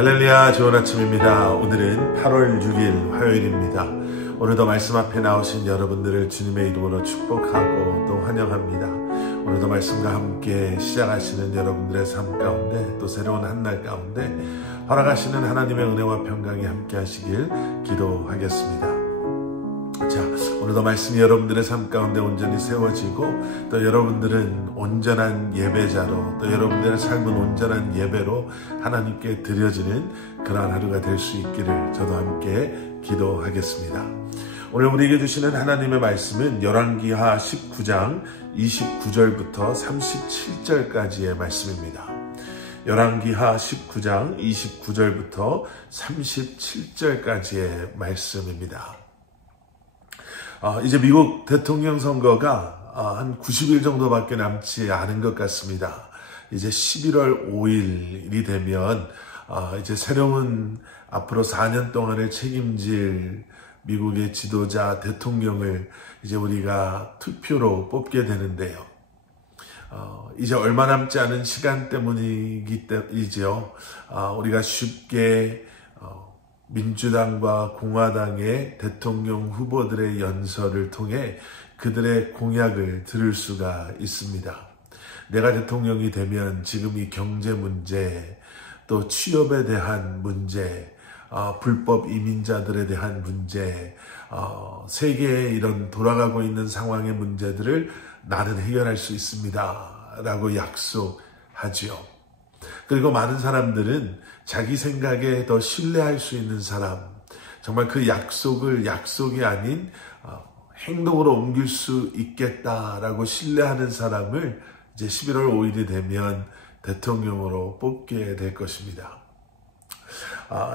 할렐루야, 좋은 아침입니다. 오늘은 8월 6일 화요일입니다. 오늘도 말씀 앞에 나오신 여러분들을 주님의 이름으로 축복하고 또 환영합니다. 오늘도 말씀과 함께 시작하시는 여러분들의 삶 가운데 또 새로운 한날 가운데 허락하시는 하나님의 은혜와 평강이 함께 하시길 기도하겠습니다. 자, 오늘도 말씀이 여러분들의 삶 가운데 온전히 세워지고 또 여러분들은 온전한 예배자로 또 여러분들의 삶은 온전한 예배로 하나님께 드려지는 그러한 하루가 될 수 있기를 저도 함께 기도하겠습니다. 오늘 우리에게 주시는 하나님의 말씀은 열왕기하 19장 29절부터 37절까지의 말씀입니다. 열왕기하 19장 29절부터 37절까지의 말씀입니다. 이제 미국 대통령 선거가 한 90일 정도밖에 남지 않은 것 같습니다. 이제 11월 5일이 되면 이제 새로운 앞으로 4년 동안을 책임질 미국의 지도자 대통령을 이제 우리가 투표로 뽑게 되는데요. 이제 얼마 남지 않은 시간 때문이죠. 우리가 쉽게 민주당과 공화당의 대통령 후보들의 연설을 통해 그들의 공약을 들을 수가 있습니다. 내가 대통령이 되면 지금 이 경제 문제, 또 취업에 대한 문제, 불법 이민자들에 대한 문제, 세계의 이런 돌아가고 있는 상황의 문제들을 나는 해결할 수 있습니다 라고 약속하지요. 그리고 많은 사람들은 자기 생각에 더 신뢰할 수 있는 사람, 정말 그 약속을 약속이 아닌 행동으로 옮길 수 있겠다라고 신뢰하는 사람을 이제 11월 5일이 되면 대통령으로 뽑게 될 것입니다.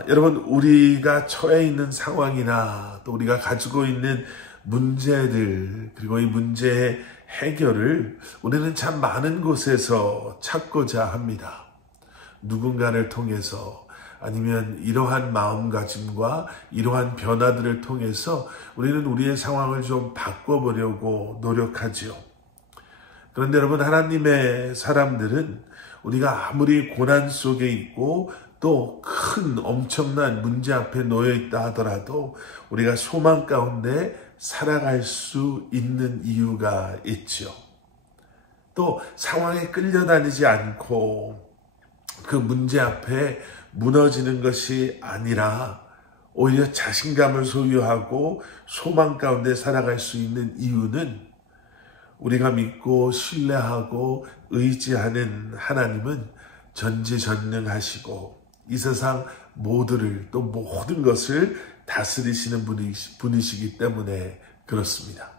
여러분, 우리가 처해 있는 상황이나 또 우리가 가지고 있는 문제들, 그리고 이 문제의 해결을 우리는 참 많은 곳에서 찾고자 합니다. 누군가를 통해서 아니면 이러한 마음가짐과 이러한 변화들을 통해서 우리는 우리의 상황을 좀 바꿔보려고 노력하지요. 그런데 여러분, 하나님의 사람들은 우리가 아무리 고난 속에 있고 또 큰 엄청난 문제 앞에 놓여 있다 하더라도 우리가 소망 가운데 살아갈 수 있는 이유가 있죠. 또 상황에 끌려다니지 않고 그 문제 앞에 무너지는 것이 아니라 오히려 자신감을 소유하고 소망 가운데 살아갈 수 있는 이유는 우리가 믿고 신뢰하고 의지하는 하나님은 전지전능하시고 이 세상 모두를 또 모든 것을 다스리시는 분이시기 때문에 그렇습니다.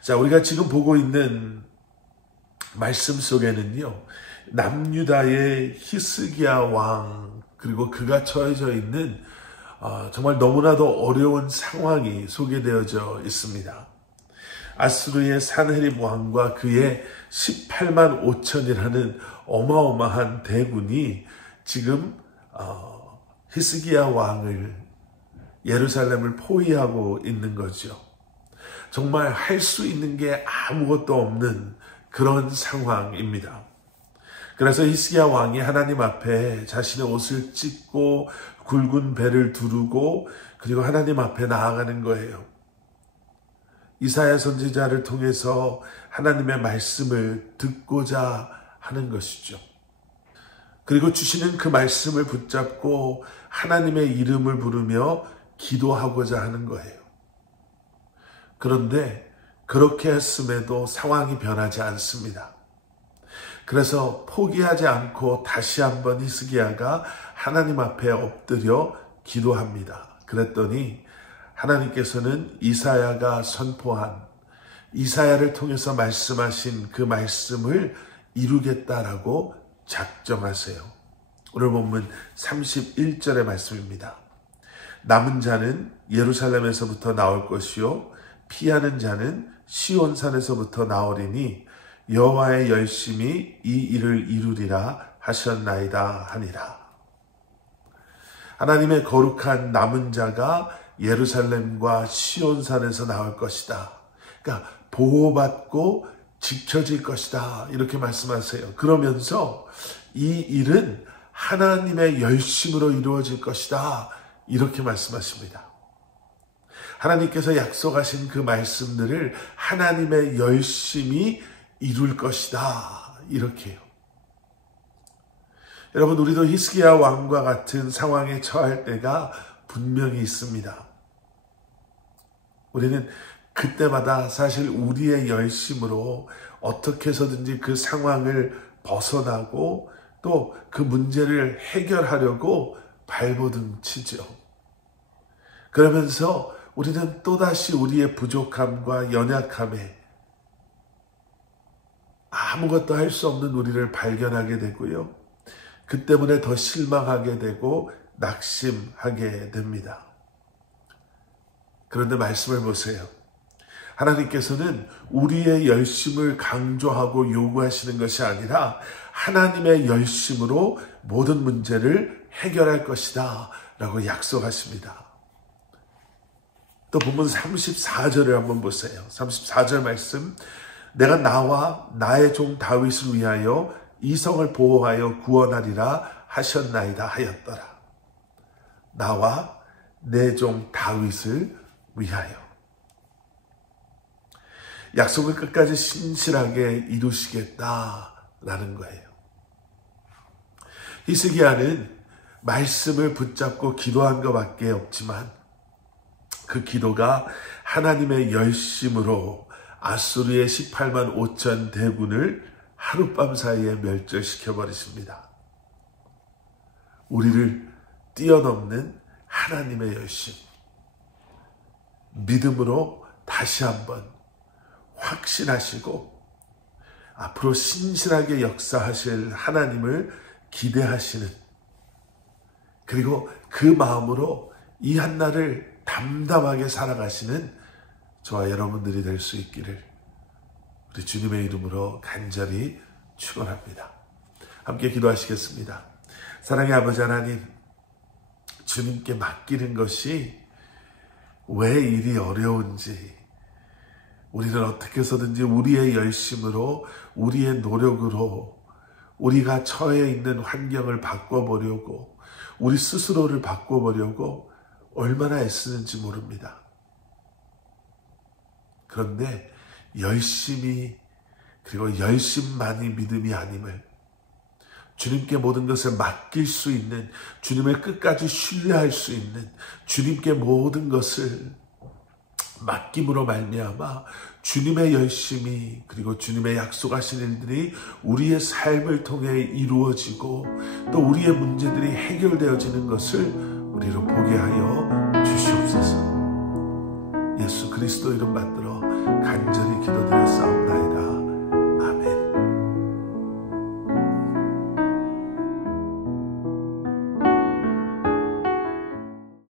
자, 우리가 지금 보고 있는 말씀 속에는요, 남유다의 히스기야 왕, 그리고 그가 처해져 있는 정말 너무나도 어려운 상황이 소개되어져 있습니다. 아수르의 산헤립 왕과 그의 18만 5천이라는 어마어마한 대군이 지금 히스기야 왕을, 예루살렘을 포위하고 있는 거죠. 정말 할 수 있는 게 아무것도 없는 그런 상황입니다. 그래서 히스기야 왕이 하나님 앞에 자신의 옷을 찢고 굵은 배를 두르고 그리고 하나님 앞에 나아가는 거예요. 이사야 선지자를 통해서 하나님의 말씀을 듣고자 하는 것이죠. 그리고 주시는 그 말씀을 붙잡고 하나님의 이름을 부르며 기도하고자 하는 거예요. 그런데 그렇게 했음에도 상황이 변하지 않습니다. 그래서 포기하지 않고 다시 한번 히스기야가 하나님 앞에 엎드려 기도합니다. 그랬더니 하나님께서는 이사야가 선포한, 이사야를 통해서 말씀하신 그 말씀을 이루겠다라고 작정하세요. 오늘 본문 31절의 말씀입니다. 남은 자는 예루살렘에서부터 나올 것이요 피하는 자는 시온산에서부터 나오리니 여호와의 열심히 이 일을 이루리라 하셨나이다 하니라. 하나님의 거룩한 남은 자가 예루살렘과 시온산에서 나올 것이다. 그러니까 보호받고 지켜질 것이다. 이렇게 말씀하세요. 그러면서 이 일은 하나님의 열심으로 이루어질 것이다. 이렇게 말씀하십니다. 하나님께서 약속하신 그 말씀들을 하나님의 열심이 이룰 것이다. 이렇게요. 여러분, 우리도 히스기야 왕과 같은 상황에 처할 때가 분명히 있습니다. 우리는 그때마다 사실 우리의 열심으로 어떻게 해서든지 그 상황을 벗어나고 또 그 문제를 해결하려고 발버둥 치죠. 그러면서 우리는 또다시 우리의 부족함과 연약함에 아무것도 할 수 없는 우리를 발견하게 되고요. 그 때문에 더 실망하게 되고 낙심하게 됩니다. 그런데 말씀을 보세요. 하나님께서는 우리의 열심을 강조하고 요구하시는 것이 아니라 하나님의 열심으로 모든 문제를 해결할 것이다 라고 약속하십니다. 또 본문 34절을 한번 보세요. 34절 말씀, 내가 나와 나의 종 다윗을 위하여 이 성을 보호하여 구원하리라 하셨나이다 하였더라. 나와 내 종 다윗을 위하여. 약속을 끝까지 신실하게 이루시겠다라는 거예요. 히스기야는 말씀을 붙잡고 기도한 것밖에 없지만 그 기도가 하나님의 열심으로 아수르의 18만 5천 대군을 하룻밤 사이에 멸절시켜 버리십니다. 우리를 뛰어넘는 하나님의 열심, 믿음으로 다시 한번 확신하시고 앞으로 신실하게 역사하실 하나님을 기대하시는, 그리고 그 마음으로 이 한날을 담담하게 살아가시는 저와 여러분들이 될 수 있기를 우리 주님의 이름으로 간절히 축원합니다. 함께 기도하시겠습니다. 사랑의 아버지 하나님, 주님께 맡기는 것이 왜 일이 어려운지, 우리는 어떻게 해서든지 우리의 열심으로, 우리의 노력으로 우리가 처해 있는 환경을 바꿔보려고, 우리 스스로를 바꿔보려고 얼마나 애쓰는지 모릅니다. 그런데 열심히, 그리고 열심만이 믿음이 아님을, 주님께 모든 것을 맡길 수 있는, 주님을 끝까지 신뢰할 수 있는, 주님께 모든 것을 맡김으로 말미암아 주님의 열심이, 그리고 주님의 약속하신 일들이 우리의 삶을 통해 이루어지고 또 우리의 문제들이 해결되어지는 것을 우리로 보게 하여 주시옵소서. 예수 그리스도 이름 받들어 간절히